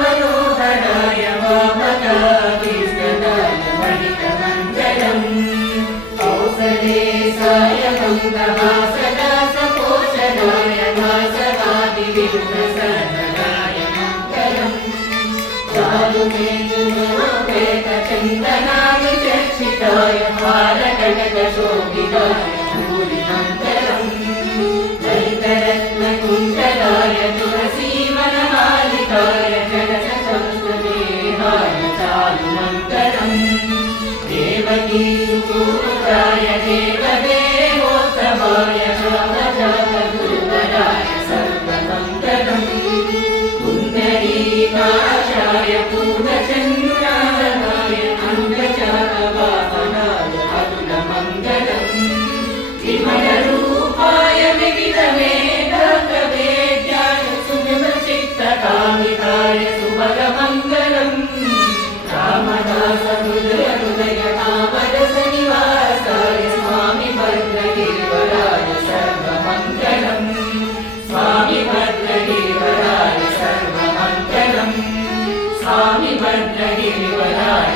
मनोहराय वामकाभीष्टदाय वणिकमण्डलम् कौसलेशाय मन्दहासदासपोषणाय वासवादिविघ्नसर्वदाय मङ्गलम् चारुकेतुर्वेदचन्दनादिचर्चिताय हारकनकशोभिताय भूरिमङ्गलम् ललितरत्नकुण्डलाय तुलसीवनमालिकाय जनकसंस्तुतेहाय चारुमङ्गलम् देवकीसुपूत्राय देवदेवोत्तमाय श्यामजातगुरुवराय सर्वमङ्गलम् पुण्डरीकाक्षाय पूर्णचन्द्राय अङ्गजातवाहनाय अरुणमङ्गलम् विमलरूपाय विविधवेदान्तवेद्याय सुनिमचित्तकामिताय सुभगमङ्गलम् रामदासहृदय कामरसनिवासाय स्वामि भद्रगिरिवराय सर्वमङ्गलम् स्वामि भद्रगिरिवराय सर्वमङ्गलम् स्वामि भद्रगिरिवराय